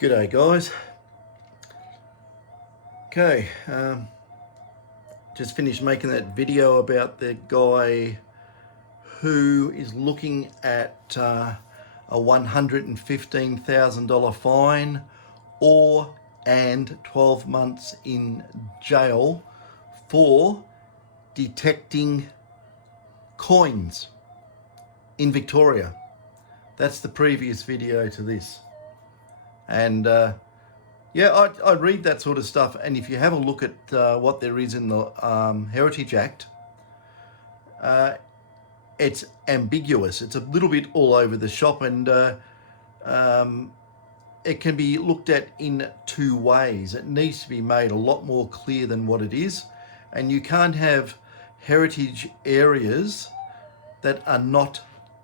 G'day guys. Okay, just finished making that video about the guy who is looking at a $115,000 fine and 12 months in jail for detecting coins in Victoria. That's the previous video to this. And yeah, I read that sort of stuff, and if you have a look at what there is in the Heritage Act, it's ambiguous. It's a little bit all over the shop, and it can be looked at in two ways. It needs to be made a lot more clear than what it is, and you can't have heritage areas that are not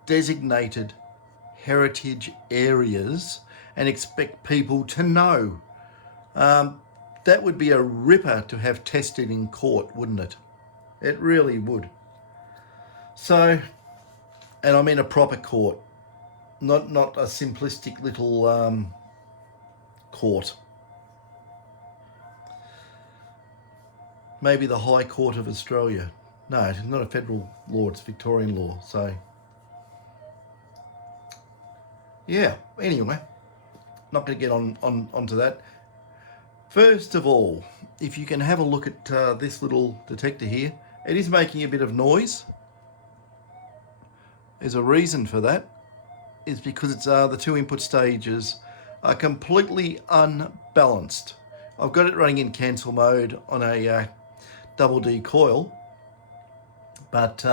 designated heritage areas and expect people to know. That would be a ripper to have tested in court, wouldn't it? It really would. So, and I mean a proper court, not a simplistic little court. Maybe the High Court of Australia. No, it's not a federal law, it's Victorian law. So, yeah, anyway, not going to get onto that. First of all, if you can have a look at this little detector here, it is making a bit of noise. There's a reason for that. It's because it's the two input stages are completely unbalanced. I've got it running in cancel mode on a double D coil, but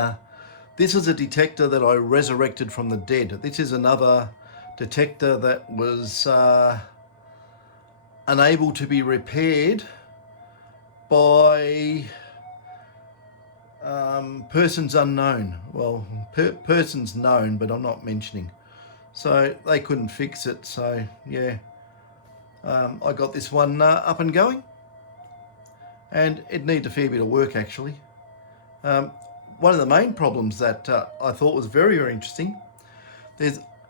this is a detector that I resurrected from the dead. This is another detector that was unable to be repaired by persons unknown. Well, persons known, but I'm not mentioning. So they couldn't fix it. So yeah, I got this one up and going, and it needed a fair bit of work actually. One of the main problems that I thought was very, very interesting,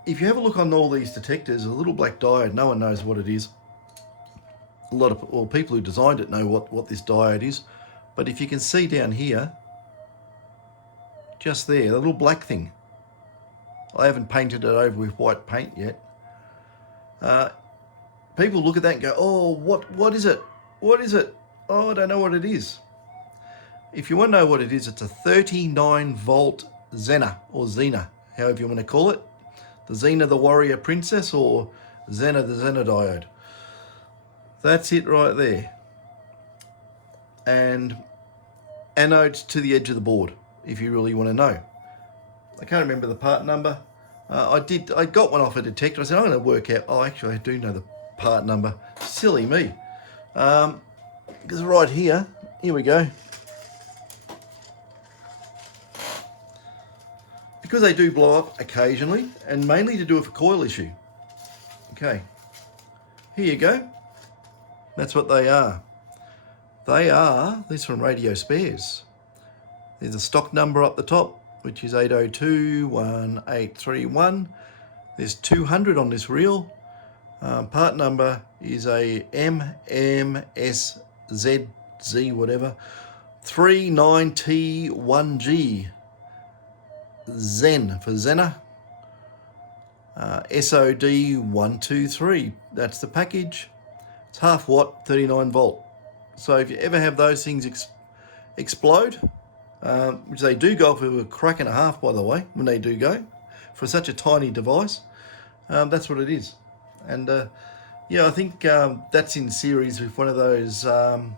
if you have a look on all these detectors, a little black diode, no one knows what it is. A lot of people who designed it know what this diode is, but if you can see down here, just there, the little black thing, I haven't painted it over with white paint yet. People look at that and go, oh, what is it? What is it? Oh, I don't know what it is. If you want to know what it is, it's a 39 volt Zener, or Zener, however you want to call it. The Zener the Warrior Princess, or Zener the Zener diode. That's it right there. And anodes to the edge of the board, if you really want to know. I can't remember the part number. I got one off a detector. I said, I'm going to work out. Oh, actually, I do know the part number. Silly me. Because right here we go. Because they do blow up occasionally, and mainly to do with a coil issue. Okay, here you go. That's what they are. These from Radio Spares. There's a stock number up the top, which is 8021831. There's 200 on this reel. Part number is a MMSZZ whatever 39T1G. Zen for Zener. SOD123. That's the package. It's half watt, 39 volt. So if you ever have those things explode, which they do go for a crack and a half, by the way, when they do go, for such a tiny device, that's what it is. And yeah, I think that's in series with one of those other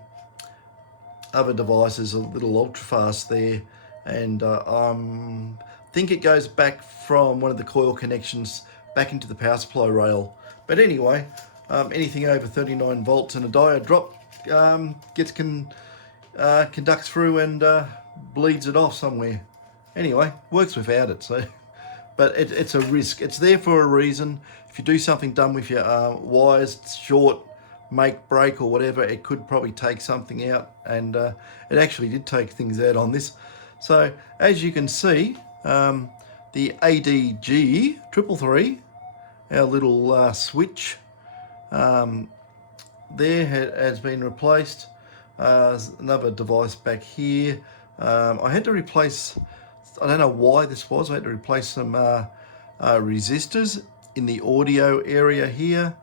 devices, a little ultra fast there, and I think it goes back from one of the coil connections back into the power supply rail. But anyway, anything over 39 volts and a diode drop conducts through and bleeds it off somewhere. Anyway, works without it. So, but it's a risk. It's there for a reason. If you do something dumb with your wires, short, make, break, or whatever, it could probably take something out. And it actually did take things out on this. So as you can see, the ADG 333, our little switch, there has been replaced. Another device back here. I had to replace, I don't know why this was, I had to replace some resistors in the audio area here.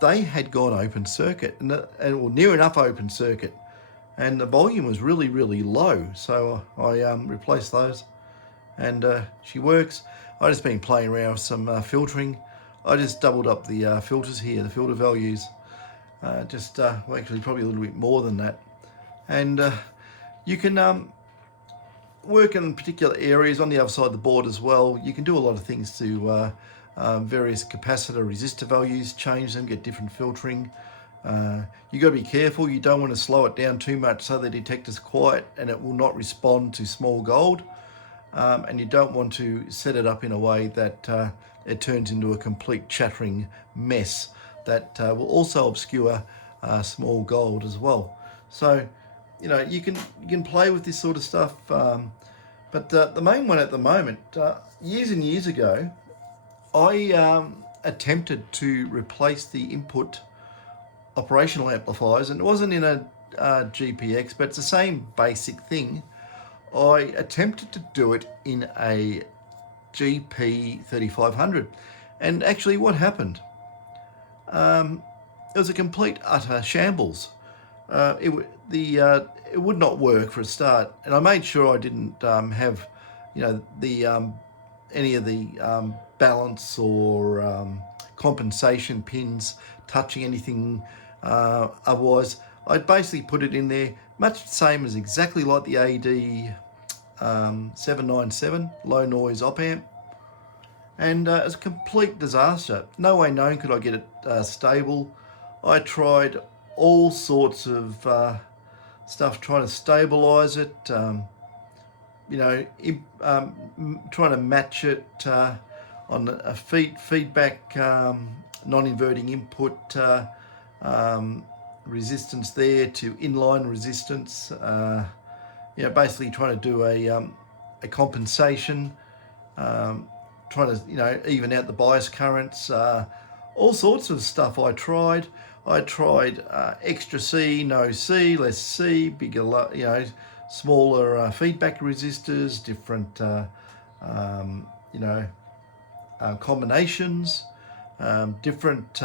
They had gone open circuit, and well, near enough open circuit, and the volume was really, really low. So I replaced those, and she works. I just been playing around with some filtering. I just doubled up the filters here, the filter values. Well, actually probably a little bit more than that. And you can work in particular areas on the other side of the board as well. You can do a lot of things to various capacitor resistor values, change them, get different filtering. You got to be careful. You don't want to slow it down too much so the detector's quiet and it will not respond to small gold. And you don't want to set it up in a way that it turns into a complete chattering mess that will also obscure small gold as well. So, you know, you can play with this sort of stuff. But the main one at the moment, years and years ago, I attempted to replace the input operational amplifiers, and it wasn't in a GPX, but it's the same basic thing. I attempted to do it in a GP3500, and actually what happened? It was a complete utter shambles. It would not work for a start, and I made sure I didn't have, you know, the any of the balance or compensation pins touching anything. Otherwise, I basically put it in there, much the same as exactly like the AD797 low noise op amp, and it was a complete disaster. No way known could I get it stable. I tried all sorts of stuff trying to stabilize it, you know, trying to match it on a feedback non-inverting input resistance there to inline resistance. You know, basically trying to do a compensation, trying to, you know, even out the bias currents, all sorts of stuff I tried. I tried extra C, no C, less C, bigger, you know, smaller feedback resistors, different, you know, combinations, different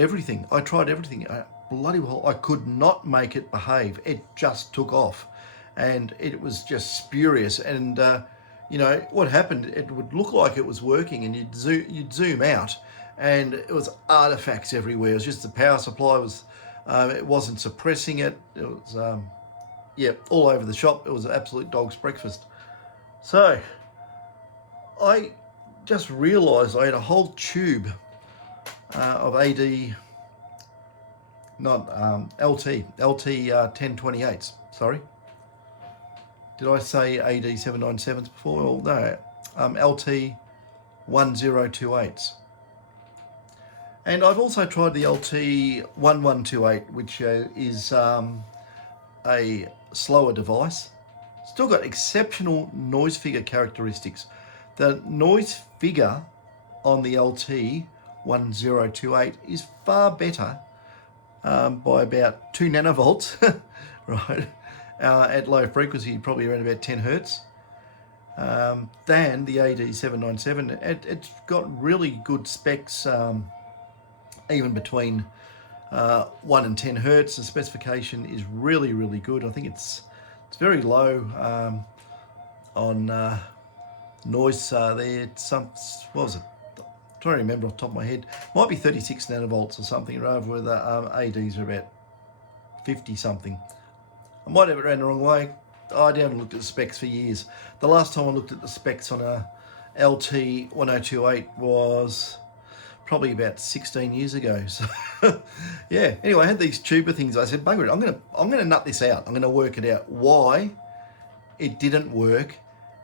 everything. I tried everything. Bloody well, I could not make it behave. It just took off, and it was just spurious. And you know what happened? It would look like it was working, and you'd zoom out, and it was artifacts everywhere. It was just the power supply was, it wasn't suppressing it. It was, yeah, all over the shop. It was an absolute dog's breakfast. So I just realised I had a whole tube of AD, not LT 1028s. Sorry, did I say AD 797s before? Well, no, LT 1028s. And I've also tried the LT 1128, which is a slower device. Still got exceptional noise figure characteristics. The noise figure on the LT 1028 is far better by about 2 nanovolts, right, at low frequency, probably around about 10 hertz, than the AD797. It's got really good specs, even between 1 and 10 hertz. The specification is really, really good. I think it's very low on noise there. It's what was it? I'm trying to remember off the top of my head. Might be 36 nanovolts or something, rather where the ADs are about 50 something. I might have it ran the wrong way. I haven't looked at the specs for years. The last time I looked at the specs on a LT 1028 was probably about 16 years ago. So yeah. Anyway, I had these tuber things. I said, bugger it, I'm gonna nut this out. I'm gonna work it out why it didn't work,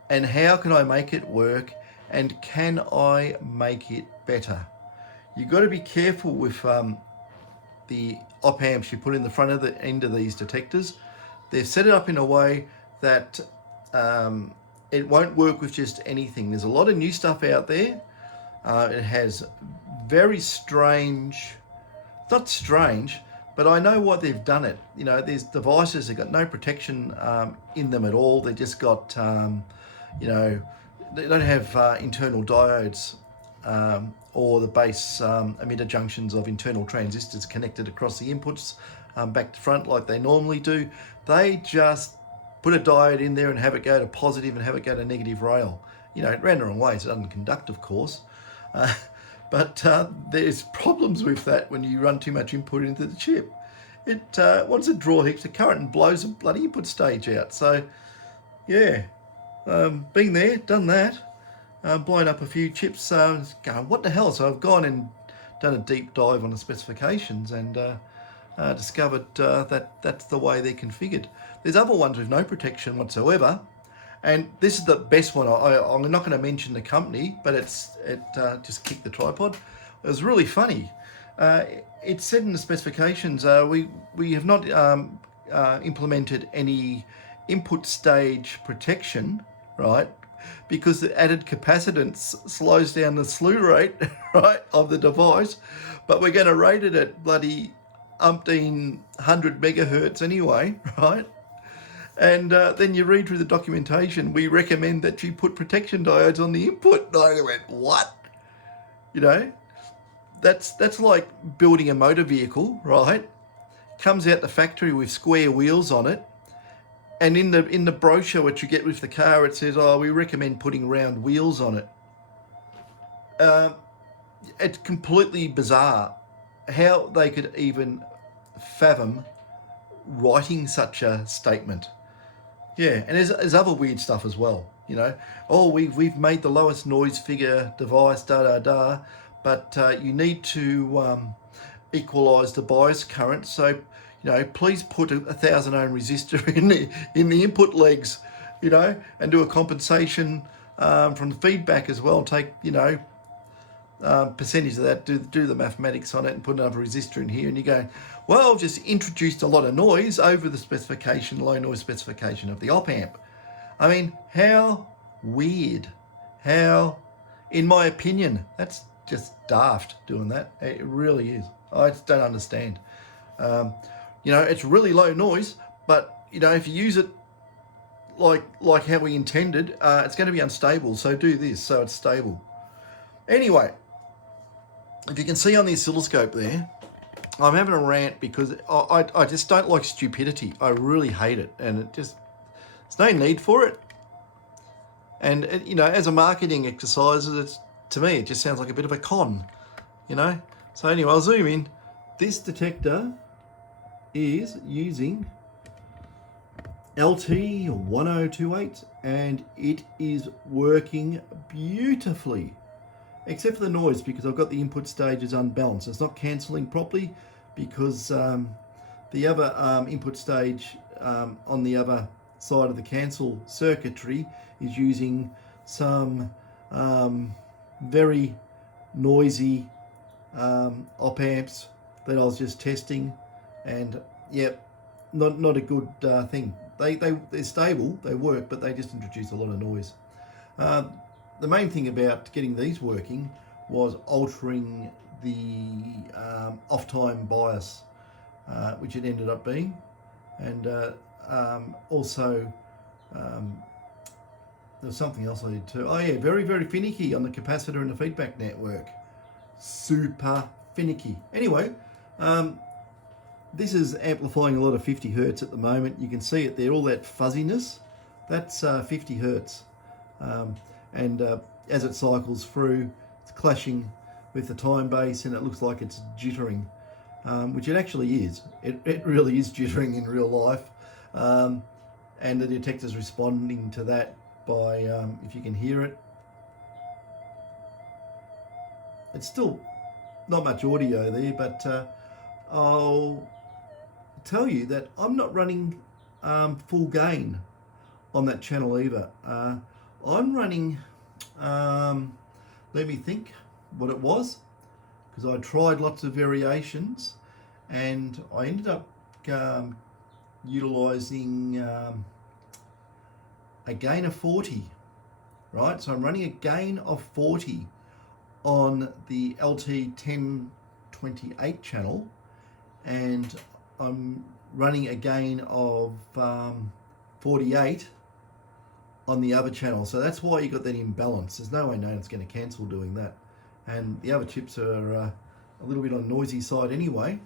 and how can I make it work, and can I make it better? You've got to be careful with the op amps you put in the front of the end of these detectors. They've set it up in a way that it won't work with just anything. There's a lot of new stuff out there. It has very strange. Not strange, but I know why they've done it. You know, these devices have got no protection in them at all. They just got, you know, they don't have internal diodes or the base emitter junctions of internal transistors connected across the inputs back to front like they normally do. They just put a diode in there and have it go to positive and have it go to negative rail. You know, it ran the wrong way, so it doesn't conduct, of course. But there's problems with that when you run too much input into the chip. It wants to draw heaps of current and blows a bloody input stage out. So, yeah, been there, done that, blown up a few chips, going, what the hell? So I've gone and done a deep dive on the specifications and discovered that that's the way they're configured. There's other ones with no protection whatsoever. And this is the best one. I'm not going to mention the company, but it just kicked the tripod. It was really funny. It said in the specifications, we have not implemented any input stage protection, right? Because the added capacitance slows down the slew rate, right, of the device. But we're going to rate it at bloody umpteen 100 megahertz anyway, right? And then you read through the documentation, we recommend that you put protection diodes on the input. And I went, what? You know, that's like building a motor vehicle, right? Comes out the factory with square wheels on it. And in the brochure which you get with the car, it says, oh, we recommend putting round wheels on it. It's completely bizarre how they could even fathom writing such a statement. Yeah, and there's other weird stuff as well. You know, oh, we've made the lowest noise figure device, but you need to equalise the bias current. So, you know, please put a 1,000 ohm resistor in the input legs, you know, and do a compensation from the feedback as well. Take, you know, percentage of that, do the mathematics on it and put another resistor in here, and you go, well, I've just introduced a lot of noise over the specification, low noise specification of the op amp. I mean, how weird. How, in my opinion, that's just daft doing that. It really is. I just don't understand. You know, it's really low noise, but, you know, if you use it like how we intended, it's going to be unstable. So do this so it's stable. Anyway, if you can see on the oscilloscope there, I'm having a rant because I just don't like stupidity. I really hate it, and there's no need for it. And it, you know, as a marketing exercise, to me, it just sounds like a bit of a con, you know. So anyway, I'll zoom in. This detector is using LT1028, and it is working beautifully. Except for the noise, because I've got the input stages unbalanced. It's not cancelling properly because the other input stage on the other side of the cancel circuitry is using some very noisy op amps that I was just testing, and yep, not a good thing. They're stable, they work, but they just introduce a lot of noise. The main thing about getting these working was altering the off-time bias, which it ended up being, and also there was something else I did too. Oh yeah, very, very finicky on the capacitor and the feedback network. Super finicky. Anyway, this is amplifying a lot of 50 hertz at the moment. You can see it there, all that fuzziness. That's 50 hertz. And as it cycles through, it's clashing with the time base, and it looks like it's jittering, which it actually is. It really is jittering in real life, and the detector's responding to that by, if you can hear it, it's still not much audio there, but I'll tell you that I'm not running full gain on that channel either. I'm running, let me think what it was, because I tried lots of variations, and I ended up utilizing a gain of 40, right? So I'm running a gain of 40 on the LT1028 channel, and I'm running a gain of 48 on the other channel. So that's why you got that imbalance. There's no way known it's going to cancel doing that. And the other chips are a little bit on the noisy side anyway.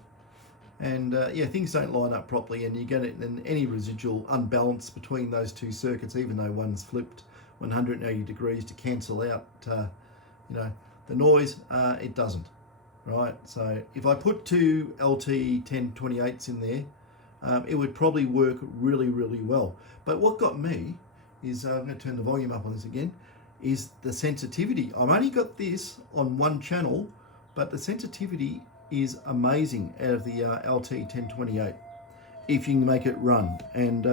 And yeah, things don't line up properly, and you get any residual unbalance between those two circuits, even though one's flipped 180 degrees to cancel out, you know, the noise. It doesn't, right? So if I put two LT1028s in there, it would probably work really, really well. But what got me is, I'm going to turn the volume up on this again, is the sensitivity. I've only got this on one channel, but the sensitivity is amazing out of the LT1028 if you can make it run, and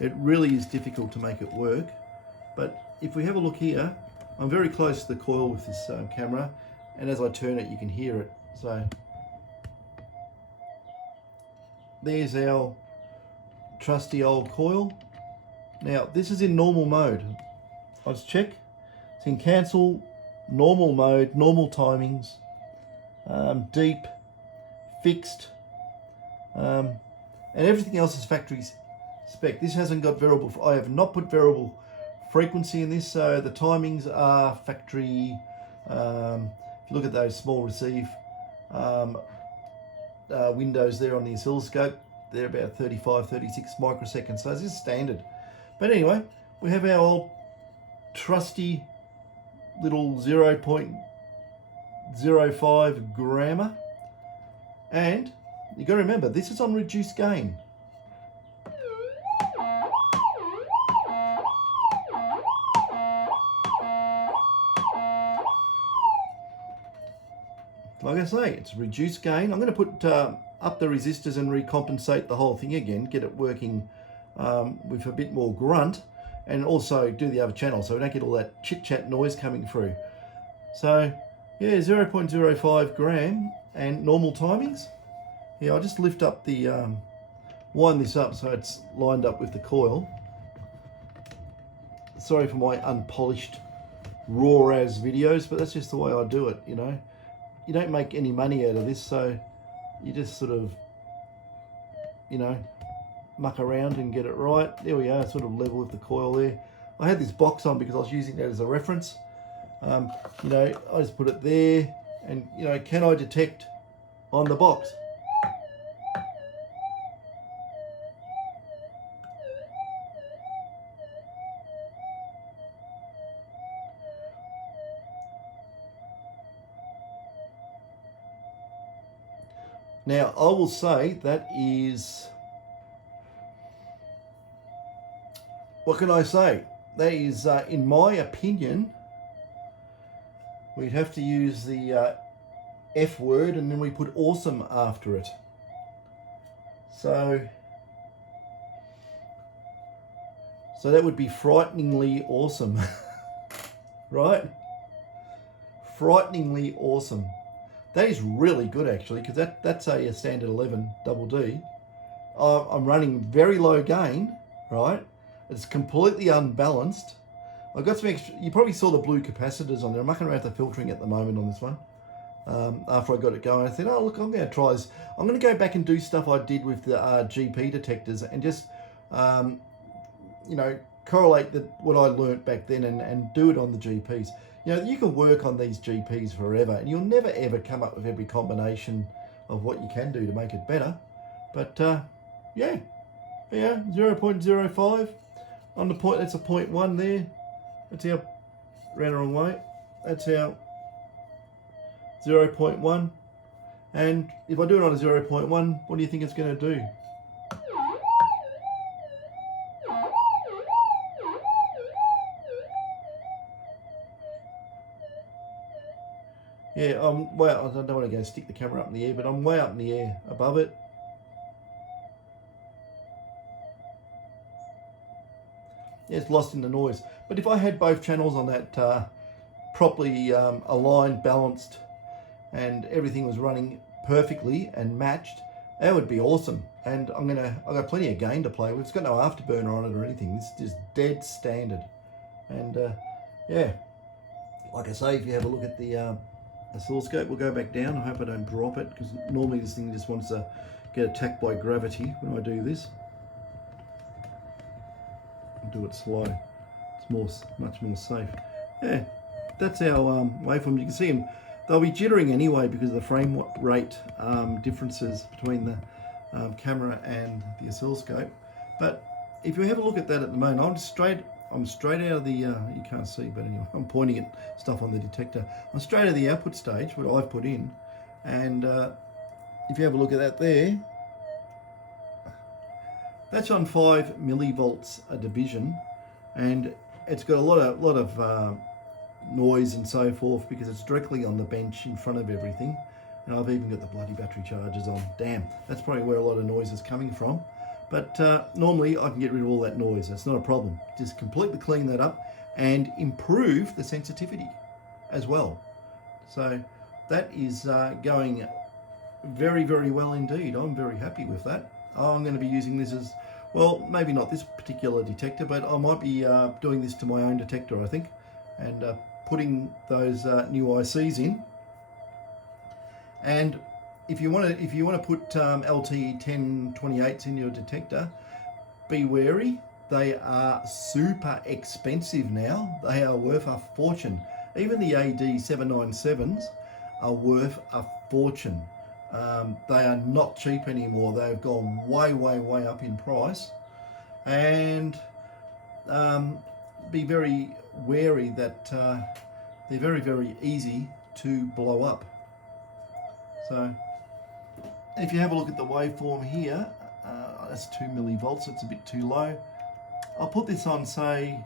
it really is difficult to make it work. But if we have a look here, I'm very close to the coil with this camera, and as I turn it you can hear it. So there's our trusty old coil. Now this is in normal mode. Let's check. It's in cancel, normal mode, normal timings, deep, fixed, and everything else is factory spec. This hasn't got variable. I have not put variable frequency in this, so the timings are factory. If you look at those small receive windows there on the oscilloscope, they're about 35, 36 microseconds. So this is standard. But anyway, we have our old trusty little 0.05 grammer, and you got to remember this is on reduced gain. Like I say, it's reduced gain. I'm going to put up the resistors and recompensate the whole thing again, get it working with a bit more grunt, and also do the other channel so we don't get all that chit chat noise coming through. So yeah, 0.05 gram and normal timings. Yeah, I'll just lift up the wind this up so it's lined up with the coil. Sorry for my unpolished raw as videos, but that's just the way I do it, you know. You don't make any money out of this, so you just sort of, you know, muck around and get it right. There we are, sort of level with the coil there. I had this box on because I was using that as a reference. You know, I just put it there, and you know, can I detect on the box? Now, I will say that is, what can I say? That is, in my opinion, we'd have to use the F word, and then we put awesome after it. So that would be frighteningly awesome, right? Frighteningly awesome. That is really good actually, because that's a standard 11 double D. I'm running very low gain, right? It's completely unbalanced. I've got some extra, you probably saw the blue capacitors on there. I'm mucking around with the filtering at the moment on this one. After I got it going, I said, oh look, I'm going to try this. I'm going to go back and do stuff I did with the GP detectors and just, you know, correlate what I learnt back then and do it on the GPs. You know, you can work on these GPs forever, and you'll never ever come up with every combination of what you can do to make it better. But yeah, 0.05 on the point. That's a 0.1 there. That's how, ran the wrong way. That's how 0.1. And if I do it on a 0.1, what do you think it's going to do? Yeah, well, I don't want to go stick the camera up in the air, but I'm way up in the air above it. Yeah, it's lost in the noise. But if I had both channels on that properly aligned, balanced, and everything was running perfectly and matched, that would be awesome. And I've got plenty of gain to play with. It's got no afterburner on it or anything. This is just dead standard. And yeah, like I say, if you have a look at the oscilloscope. We'll go back down. I hope I don't drop it, because normally this thing just wants to get attacked by gravity when I do this. I'll do it slow. It's much more safe. Yeah, that's our waveforms. You can see them. They'll be jittering anyway because of the frame rate differences between the camera and the oscilloscope. But if you have a look at that at the moment, I'm straight out of the, you can't see, but anyway, I'm pointing at stuff on the detector. I'm straight out of the output stage, what I've put in. And if you have a look at that there, that's on 5 millivolts a division. And it's got a lot of noise and so forth because it's directly on the bench in front of everything. And I've even got the bloody battery chargers on. Damn, that's probably where a lot of noise is coming from. But normally I can get rid of all that noise. That's not a problem. Just completely clean that up and improve the sensitivity as well. So that is going very, very well indeed. I'm very happy with that. I'm going to be using this as, well, maybe not this particular detector, but I might be doing this to my own detector, I think, and putting those new ICs in. And if you want to put LTE 1028s in your detector, be wary. They are super expensive now. They are worth a fortune. Even the AD797s are worth a fortune. They are not cheap anymore. They've gone way, way, way up in price. And be very wary that they're very, very easy to blow up. So if you have a look at the waveform here, that's 2 millivolts, it's a bit too low. I'll put this on, say,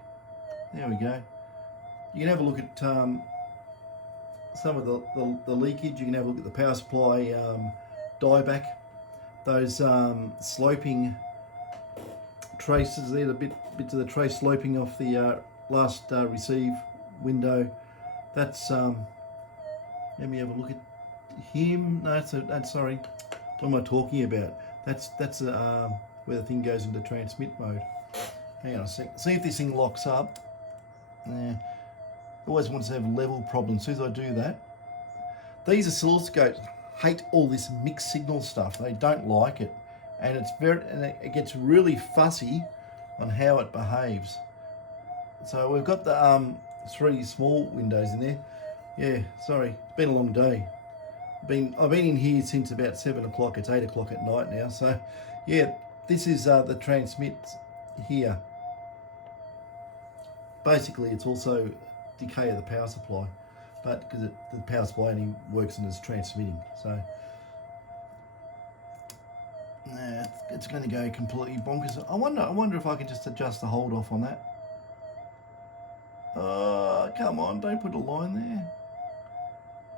there we go. You can have a look at some of the leakage. You can have a look at the power supply dieback. Those sloping traces there, the bits of the trace sloping off the last receive window. That's, let me have a look at him. No, that's sorry. What am I talking about? That's where the thing goes into transmit mode. Hang on a sec. See if this thing locks up. Always wants to have level problems. As soon as I do that, these oscilloscopes hate all this mixed signal stuff. They don't like it, and it gets really fussy on how it behaves. So we've got the 3 small windows in there. Yeah, sorry, it's been a long day. I've been in here since about 7 o'clock. It's 8 o'clock at night now. So yeah, this is the transmit here. Basically, it's also decay of the power supply, but because the power supply only works in as transmitting. So it's going to go completely bonkers. I wonder if I can just adjust the hold off on that. Come on, don't put a line there.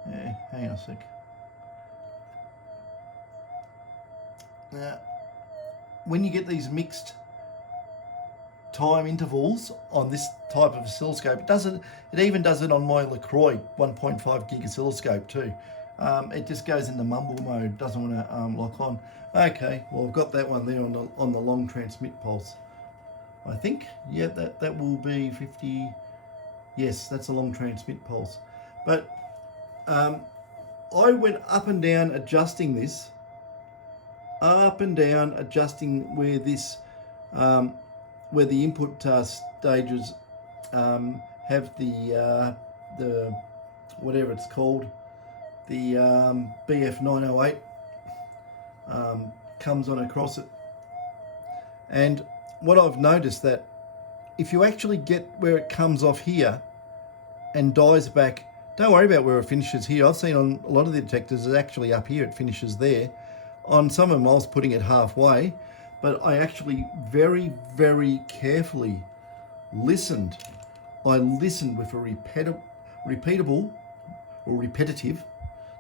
Yeah, hang on a sec. Now, when you get these mixed time intervals on this type of oscilloscope, it even does it on my LaCroix 1.5 gig oscilloscope too. It just goes into mumble mode, doesn't want to lock on. Okay, well I've got that one there on the long transmit pulse. I think, yeah, that will be 50. Yes, that's a long transmit pulse. But I went up and down adjusting this, where this where the input stages have the whatever it's called, the BF908 comes on across it. And what I've noticed, that if you actually get where it comes off here and dies back, don't worry about where it finishes here. I've seen on a lot of the detectors it's actually up here, it finishes there. On some of them I was putting it halfway, but I actually very, very carefully listened. I listened with a repeatable or repetitive,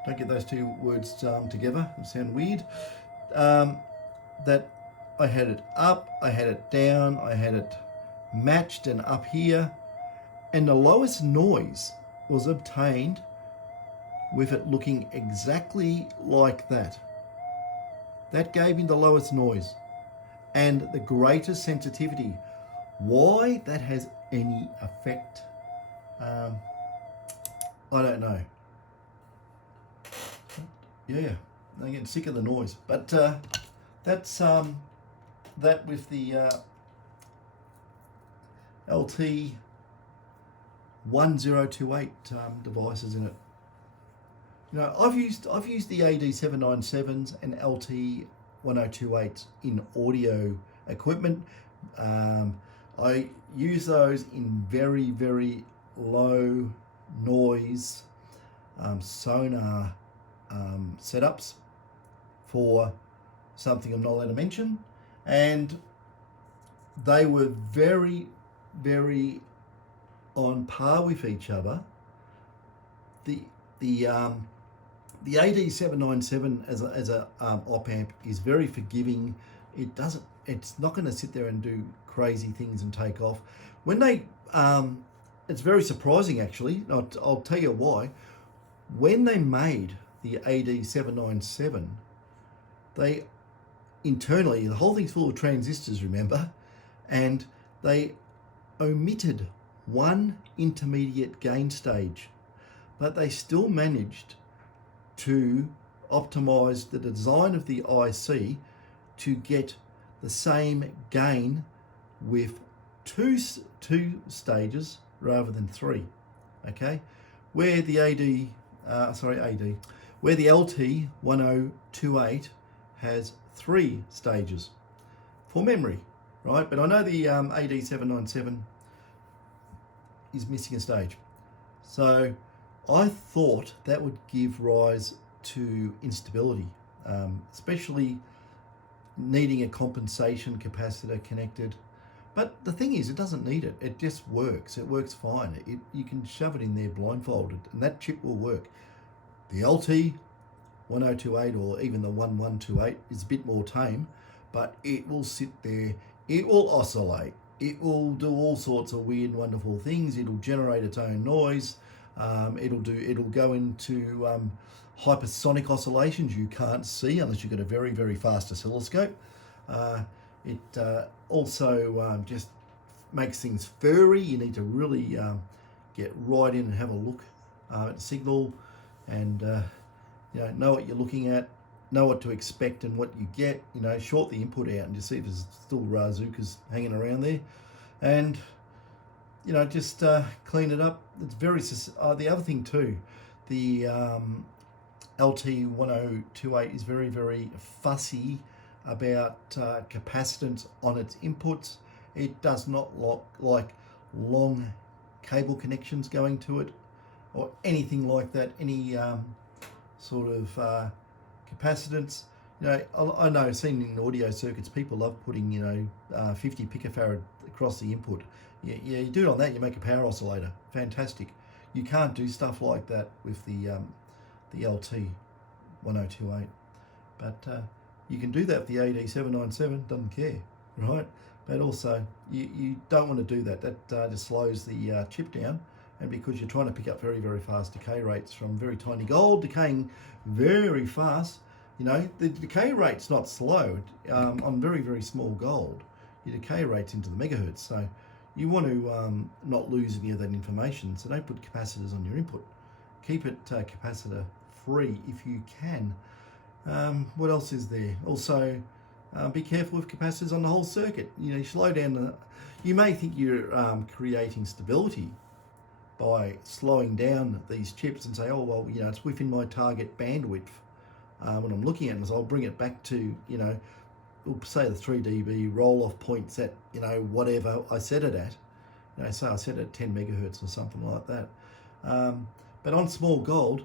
don't get those two words together, they sound weird, that I had it up, I had it down, I had it matched and up here, and the lowest noise was obtained with it looking exactly like that. That gave me the lowest noise and the greatest sensitivity. Why that has any effect, I don't know. Yeah, I'm getting sick of the noise. But that's that with the LT 1028 devices in it. You know, I've used the AD797s and LT 1028s in audio equipment. I use those in very low noise sonar setups for something I'm not allowed to mention, and they were very on par with each other. The the the AD797 as a op amp is very forgiving. It's not going to sit there and do crazy things and take off. When they, it's very surprising actually. I'll tell you why. When they made the AD797, they internally, the whole thing's full of transistors, remember, and they omitted one intermediate gain stage, but they still managed to optimize the design of the IC to get the same gain with two stages rather than three. Okay, where the where the LT 1028 has three stages for memory, right? But I know the AD797 is missing a stage, so I thought that would give rise to instability, especially needing a compensation capacitor connected. But the thing is, it doesn't need it. It just works. It works fine. You can shove it in there blindfolded, and that chip will work. The LT 1028 or even the 1128 is a bit more tame, but it will sit there. It will oscillate. It will do all sorts of weird, wonderful things. It'll generate its own noise. It'll go into hypersonic oscillations you can't see unless you've got a very fast oscilloscope. It also just makes things furry. You need to really get right in and have a look at the signal, and know what you're looking at, know what to expect and what you get. Short the input out and just see if there's still razookas hanging around there, and just clean it up. It's very the other thing too, the LT 1028 is very fussy about capacitance on its inputs. It does not like long cable connections going to it or anything like that, any sort of capacitance. I know, I've seen in audio circuits, people love putting 50 picofarad across the input. You do it on that, you make a power oscillator. Fantastic. You can't do stuff like that with the LT 1028, but you can do that with the AD797. Doesn't care, right? But also you don't want to do that. That just slows the chip down, and because you're trying to pick up very fast decay rates from very tiny gold decaying very fast. The decay rate's not slow on very small gold. Your decay rate's into the megahertz, so you want to not lose any of that information. So don't put capacitors on your input. Keep it capacitor free if you can. What else is there? Also, be careful with capacitors on the whole circuit. You slow down. You may think you're creating stability by slowing down these chips and say, oh well, it's within my target bandwidth. When I'm looking at it, so I'll bring it back to, we'll say the 3 dB roll-off points at, whatever I set it at. Say I set it at 10 megahertz or something like that. But on small gold,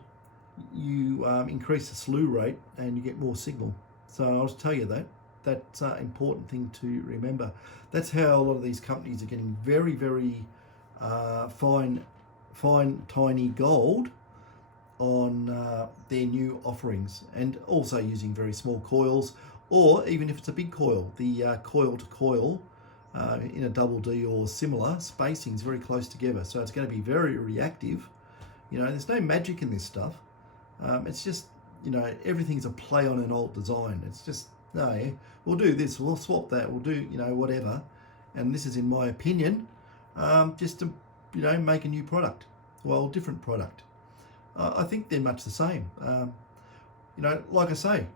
you increase the slew rate and you get more signal. So I'll just tell you that. That's an important thing to remember. That's how a lot of these companies are getting very fine, tiny gold on their new offerings, and also using very small coils, or even if it's a big coil, the coil to coil in a double D or similar spacing is very close together, so it's going to be very reactive. There's no magic in this stuff. It's just everything's a play on an old design. It's just we'll do this, we'll swap that, we'll do whatever, and this is in my opinion just to make a new product, well, different product. I think they're much the same. you know, like I say,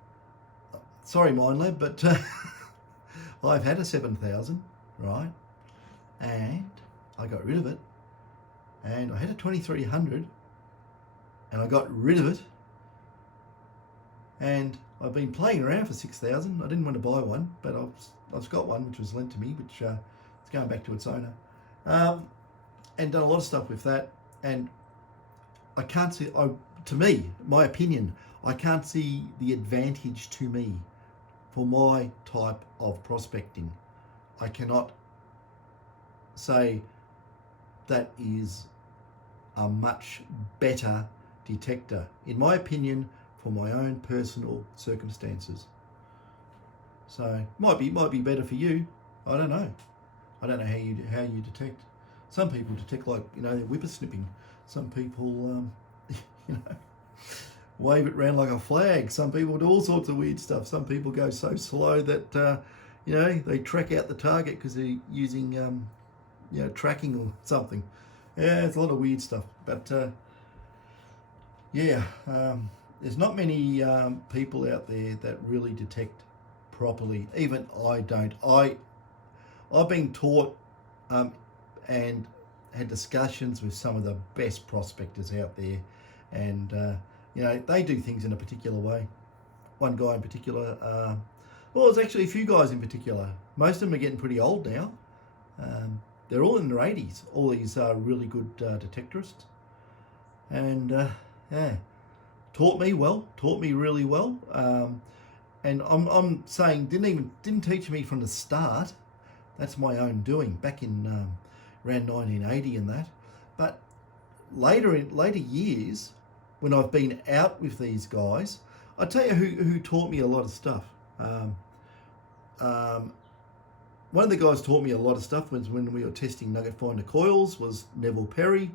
sorry Minelab, but I've had a 7000, right? And I got rid of it. And I had a 2300 and I got rid of it. And I've been playing around for 6000. I didn't want to buy one, but I've got one which was lent to me, which is going back to its owner. And done a lot of stuff with that. And I can't see, to me, my opinion, I can't see the advantage to me for my type of prospecting. I cannot say that is a much better detector, in my opinion, for my own personal circumstances. So might be better for you. I don't know. I don't know how you detect. Some people detect like, you know, they're whippersnipping. Some people, you know, wave it around like a flag. Some people do all sorts of weird stuff. Some people go so slow that, you know, they track out the target because they're using, you know, tracking or something. Yeah, it's a lot of weird stuff. But yeah, there's not many people out there that really detect properly. Even I don't. I've been taught and had discussions with some of the best prospectors out there, and you know, they do things in a particular way. One guy in particular, well, there's actually a few guys in particular. Most of them are getting pretty old now. They're all in their 80s, all these really good detectorists. And yeah, taught me really well. And I'm saying didn't teach me from the start. That's my own doing back in around 1980 and that. But later years, when I've been out with these guys, I tell you who taught me a lot of stuff. One of the guys taught me a lot of stuff was when we were testing nugget finder coils, was Neville Perry.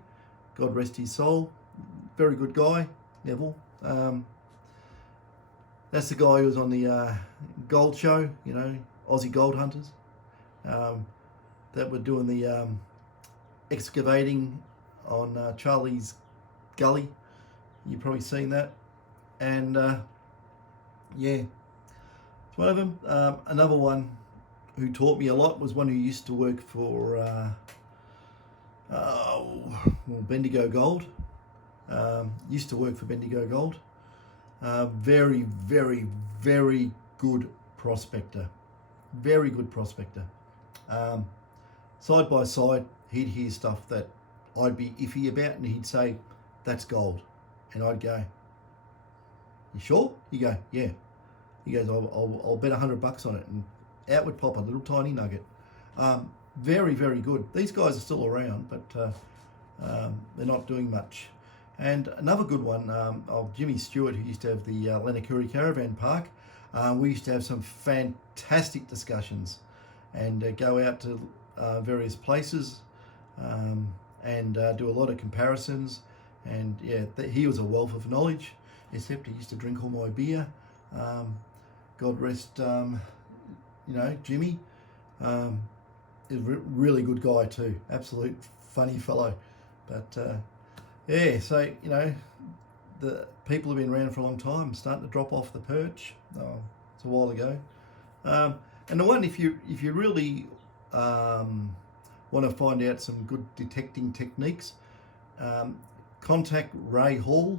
God rest his soul. Very good guy, Neville. That's the guy who was on the gold show, you know, Aussie Gold Hunters, that were doing the excavating on Charlie's Gully. You've probably seen that. And yeah, it's one of them. Another one who taught me a lot was one who used to work for Bendigo Gold. Used to work for Bendigo Gold. Very, very, very good prospector. Very good prospector. Side by side, he'd hear stuff that I'd be iffy about, and he'd say, "That's gold," and I'd go, "You sure?" You go, "Yeah." He goes, "I'll bet $100 on it," and out would pop a little tiny nugget. Very, very good. These guys are still around, but they're not doing much. And another good one of Jimmy Stewart, who used to have the Lenakuri Caravan Park. We used to have some fantastic discussions and go out to various places and do a lot of comparisons. And yeah, he was a wealth of knowledge, except he used to drink all my beer. God rest, you know, Jimmy. Is a really good guy too. Absolute funny fellow. But yeah, so, you know, the people have been around for a long time, starting to drop off the perch. Oh, it's a while ago. And the one, if you really want to find out some good detecting techniques, contact Ray Hall,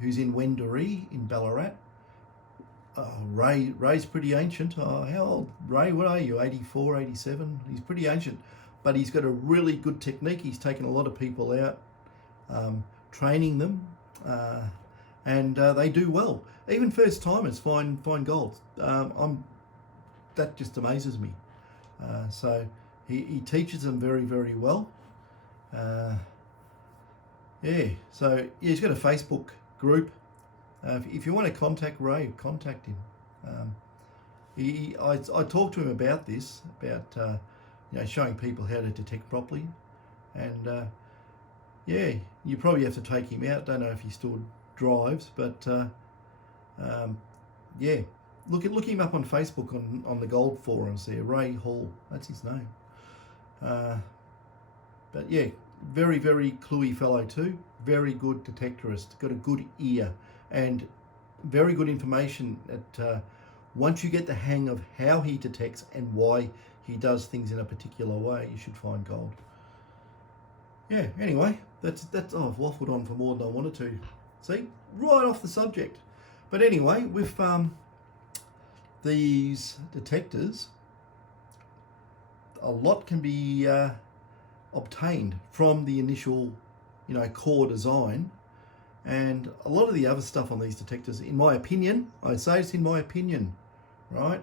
who's in Wendouree in Ballarat. Ray's pretty ancient. How old? Ray, what are you, 84, 87? He's pretty ancient, but he's got a really good technique. He's taken a lot of people out, training them, and they do well. Even first timers find gold. That just amazes me. So he teaches them very, very well. Yeah, so yeah, he's got a Facebook group. If you want to contact Ray, contact him. I talked to him about this, about you know, showing people how to detect properly, and yeah, you probably have to take him out. Don't know if he still drives, but yeah, look him up on Facebook on the gold forums there. Ray Hall, that's his name. But yeah, very, very cluey fellow too. Very good detectorist. Got a good ear, and very good information that once you get the hang of how he detects and why he does things in a particular way, you should find gold. Yeah, anyway, that's oh, I've waffled on for more than I wanted to. See, right off the subject. But anyway, with these detectors, a lot can be obtained from the initial, core design, and a lot of the other stuff on these detectors, in my opinion, I say it's in my opinion, right?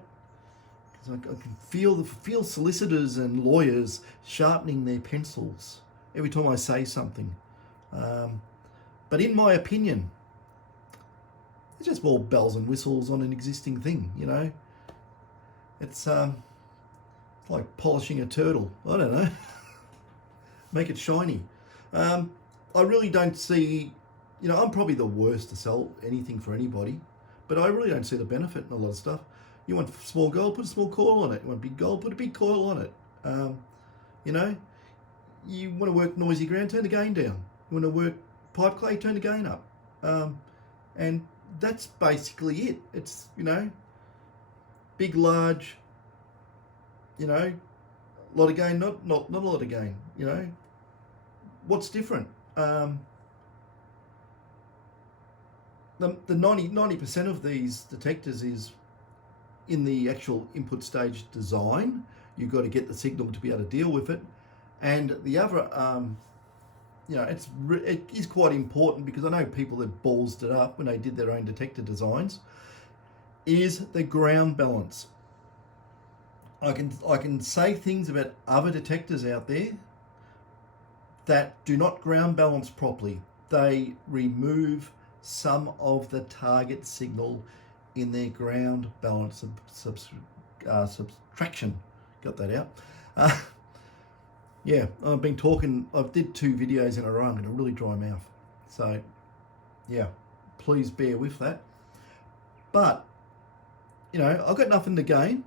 Because I can feel solicitors and lawyers sharpening their pencils every time I say something. But in my opinion, it's just more bells and whistles on an existing thing, It's like polishing a turtle. I don't know. Make it shiny. I really don't see, I'm probably the worst to sell anything for anybody, but I really don't see the benefit in a lot of stuff. You want small gold, put a small coil on it. You want big gold, put a big coil on it. You want to work noisy ground, turn the gain down. You want to work pipe clay, turn the gain up. And that's basically it. It's, big, large, a lot of gain, not a lot of gain, What's different? The 90% of these detectors is in the actual input stage design. You've got to get the signal to be able to deal with it. And the other, it is quite important, because I know people that ballsed it up when they did their own detector designs, is the ground balance. I can say things about other detectors out there that do not ground balance properly. They remove some of the target signal in their ground balance subtraction. Got that out? Yeah, I've been talking. I did 2 videos in a row. I'm going to really dry mouth. So, yeah, please bear with that. But, I've got nothing to gain.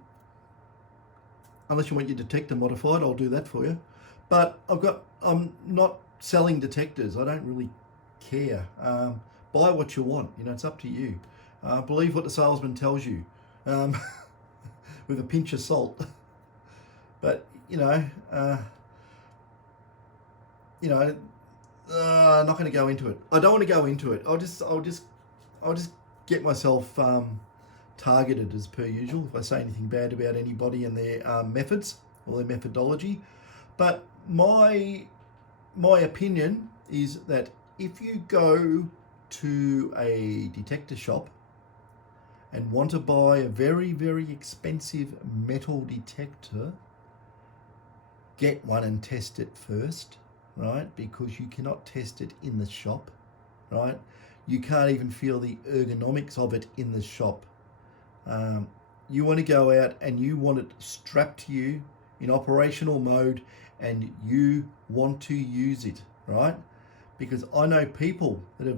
Unless you want your detector modified, I'll do that for you. But I'm not selling detectors. I don't really care. Buy what you want. It's up to you. Believe what the salesman tells you, with a pinch of salt. But I'm not going to go into it. I don't want to go into it. I'll just get myself targeted as per usual if I say anything bad about anybody and their methods or their methodology. But my opinion is that if you go to a detector shop and want to buy a very, very expensive metal detector, get one and test it first, right? Because you cannot test it in the shop, right? You can't even feel the ergonomics of it in the shop. You want to go out and you want it strapped to you in operational mode, and you want to use it, right? Because I know people that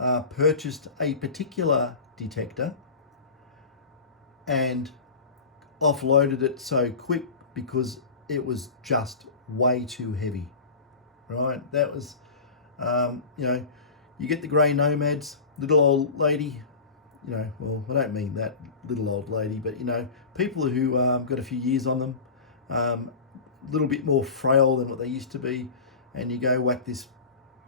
have purchased a particular detector and offloaded it so quick because it was just way too heavy, right? That was, you get the grey nomads, little old lady, well, I don't mean that little old lady, but, people who got a few years on them, a little bit more frail than what they used to be, and you go whack this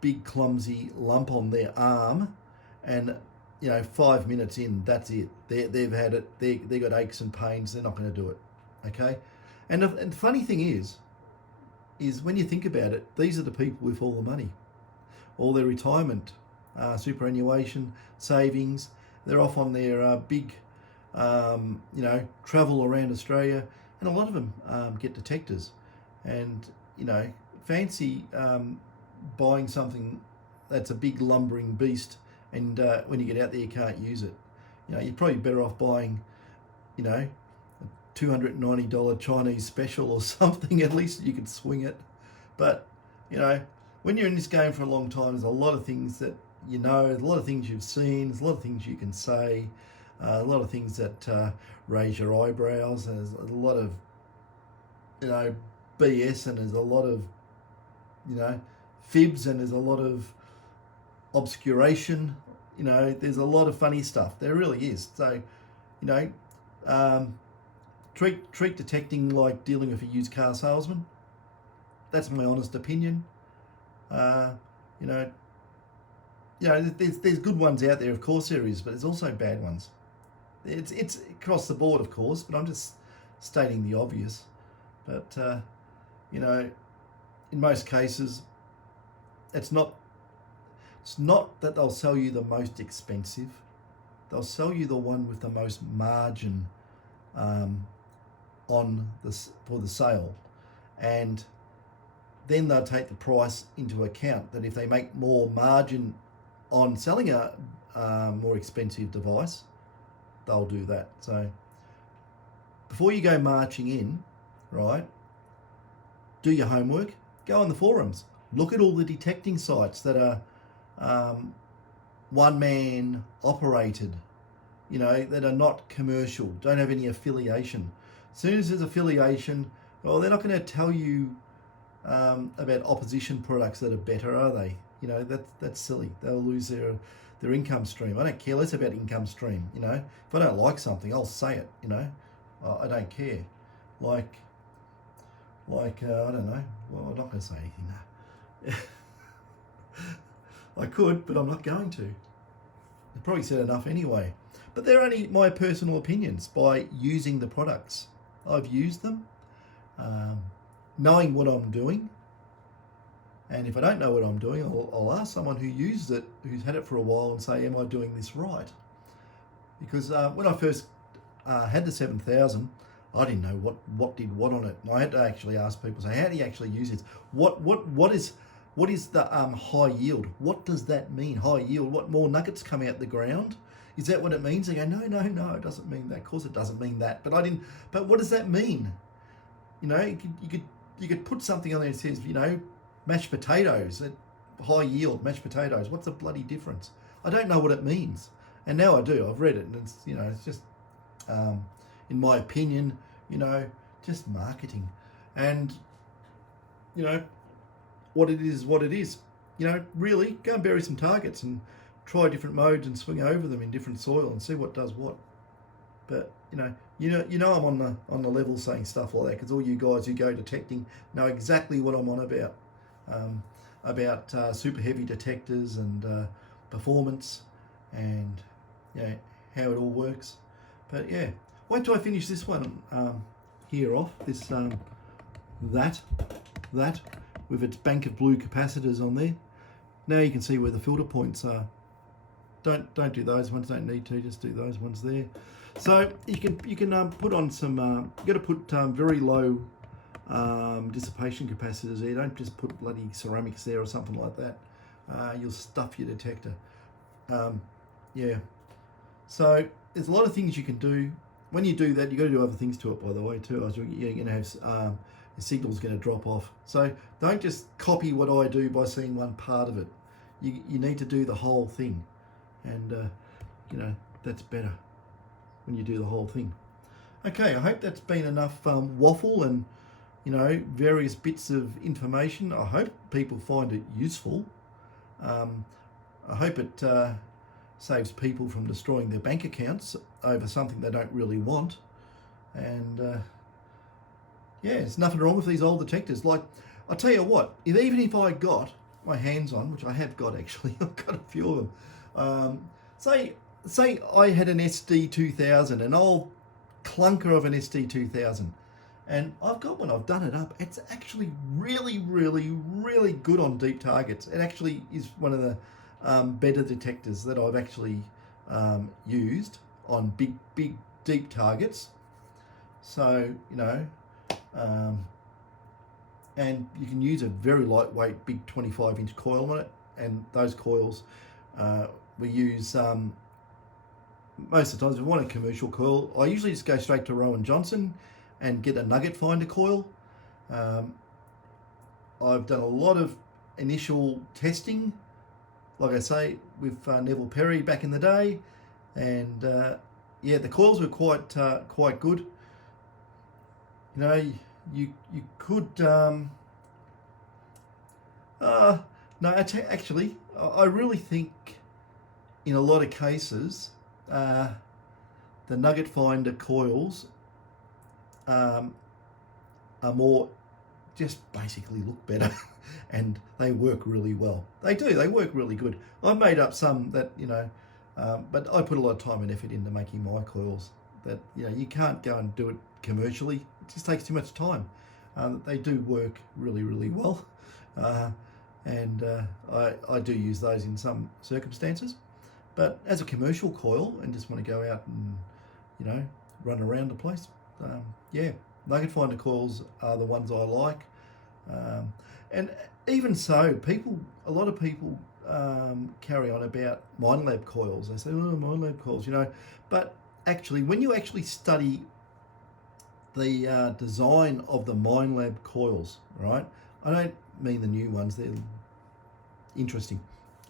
big clumsy lump on their arm, and 5 minutes in, that's it. They've had it. They got aches and pains. They're not going to do it. Okay, and the funny thing is when you think about it, these are the people with all the money, all their retirement, superannuation savings. They're off on their big, travel around Australia, and a lot of them get detectors, and fancy buying something that's a big lumbering beast, and when you get out there you can't use it. You're probably better off buying, a $290 Chinese special or something. At least you could swing it. But when you're in this game for a long time, there's a lot of things that there's a lot of things you've seen, there's a lot of things you can say, a lot of things that raise your eyebrows, and there's a lot of BS, and there's a lot of fibs, and there's a lot of obscuration you know, there's a lot of funny stuff. There really is. So, you know, treat detecting like dealing with a used car salesman. That's my honest opinion. Uh, you know, there's good ones out there, of course there is, but there's also bad ones. It's across the board, of course, but I'm just stating the obvious. But you know, in most cases, it's not that they'll sell you the most expensive. They'll sell you the one with the most margin on this for the sale, and then they'll take the price into account. That if they make more margin on selling a more expensive device, they'll do that. So before you go marching in, right, do your homework, go on the forums, look at all the detecting sites that are one-man operated, you know, that are not commercial, don't have any affiliation. As soon as there's affiliation, well, they're not going to tell you about opposition products that are better, are they? You know, that's silly. They'll lose their income stream. I don't care less about income stream. You know, if I don't like something, I'll say it. You know, I don't care. Like I don't know. Well, I'm not going to say anything now. I could, but I'm not going to. I probably said enough anyway. But they're only my personal opinions by using the products. I've used them, knowing what I'm doing. And if I don't know what I'm doing, I'll ask someone who used it, who's had it for a while, and say, am I doing this right? Because when I first had the 7000, I didn't know what did what on it. And I had to actually ask people, say, how do you actually use it? What is the high yield? What does that mean, high yield? What, more nuggets come out the ground? Is that what it means? They go, no, it doesn't mean that. Of course it doesn't mean that. But what does that mean? You know, you could put something on there that says, you know, mashed potatoes, high yield mashed potatoes. What's the bloody difference? I don't know what it means. And now I do. I've read it, and it's, you know, it's just, in my opinion, you know, just marketing. And, you know, what it is, what it is. You know, really, go and bury some targets and try different modes and swing over them in different soil and see what does what. But you know, I'm on the level saying stuff like that because all you guys who go detecting know exactly what I'm on about super heavy detectors and performance and, you know, how it all works. But yeah, wait till I finish this one here off this that with its bank of blue capacitors on there. Now you can see where the filter points are. Don't do those ones. Don't need to. Just do those ones there. So you can put on some. You got to put very low dissipation capacitors there. Don't just put bloody ceramics there or something like that. You'll stuff your detector. Yeah. So there's a lot of things you can do. When you do that, you got to do other things to it, by the way, too. You're going to have the signal's going to drop off. So don't just copy what I do by seeing one part of it. You need to do the whole thing. And, you know, that's better when you do the whole thing. Okay, I hope that's been enough waffle and, you know, various bits of information. I hope people find it useful. I hope it saves people from destroying their bank accounts over something they don't really want. And, yeah, there's nothing wrong with these old detectors. Like, I'll tell you what, even if I got my hands on, which I have got actually, I've got a few of them. Say I had an SD2000, an old clunker of an SD2000, and I've got one, I've done it up. It's actually really, really, really good on deep targets. It actually is one of the better detectors that I've actually used on big, deep targets. So, you know, and you can use a very lightweight, big 25-inch coil on it, and those coils we use most of the times. If we want a commercial coil, I usually just go straight to Rowan Johnson and get a nugget finder coil. I've done a lot of initial testing, like I say, with Neville Perry back in the day, and yeah, the coils were quite good. You know, you could no, actually, I really think in a lot of cases, the nugget finder coils are more, just basically look better and they work really well. They do, they work really good. I've made up some that, but I put a lot of time and effort into making my coils that, you can't go and do it commercially. It just takes too much time. They do work really, really well. And I do use those in some circumstances. But as a commercial coil and just want to go out and, run around the place, yeah, nugget finder coils are the ones I like. And even so, a lot of people carry on about Minelab coils. They say, oh, Minelab coils, but actually, when you actually study the design of the Minelab coils, right? I don't mean the new ones, they're interesting.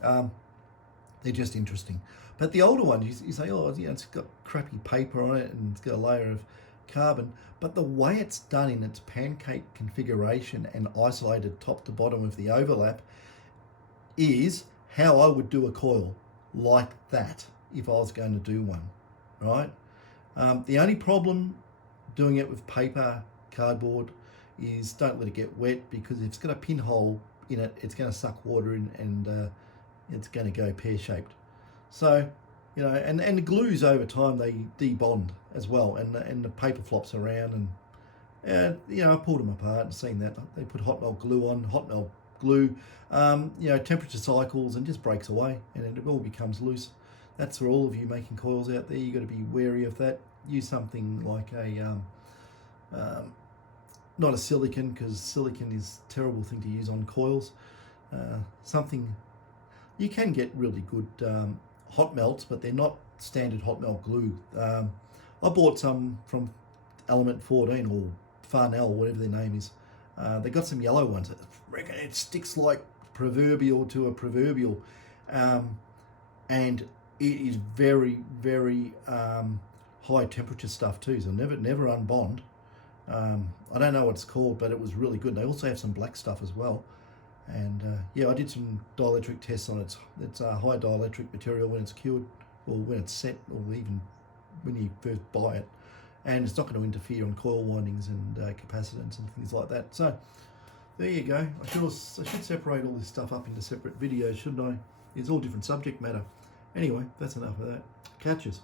They're just interesting. But the older ones, you say, oh, it's got crappy paper on it and it's got a layer of carbon. But the way it's done in its pancake configuration and isolated top to bottom of the overlap is how I would do a coil like that if I was going to do one, right? The only problem doing it with paper, cardboard, is don't let it get wet, because if it's got a pinhole in it, it's going to suck water in and it's going to go pear-shaped. So, and the glues over time, they debond as well, and the paper flops around, and I pulled them apart and seen that. They put hot melt glue on, hot melt glue, temperature cycles, and just breaks away, and it all becomes loose. That's for all of you making coils out there. You got to be wary of that. Use something like a not a silicon, because silicon is a terrible thing to use on coils. Something you can get really good hot melts, but they're not standard hot melt glue. I bought some from Element 14 or Farnell, whatever their name is. They got some yellow ones. I reckon it sticks like proverbial to a proverbial, and it is very, very high temperature stuff too. So never unbond. I don't know what it's called, but it was really good. They also have some black stuff as well. And I did some dielectric tests on it. It's a high dielectric material when it's cured, or when it's set, or even when you first buy it. And it's not going to interfere on coil windings and capacitance and things like that. So there you go. I should separate all this stuff up into separate videos, shouldn't I? It's all different subject matter. Anyway, that's enough of that. Catches.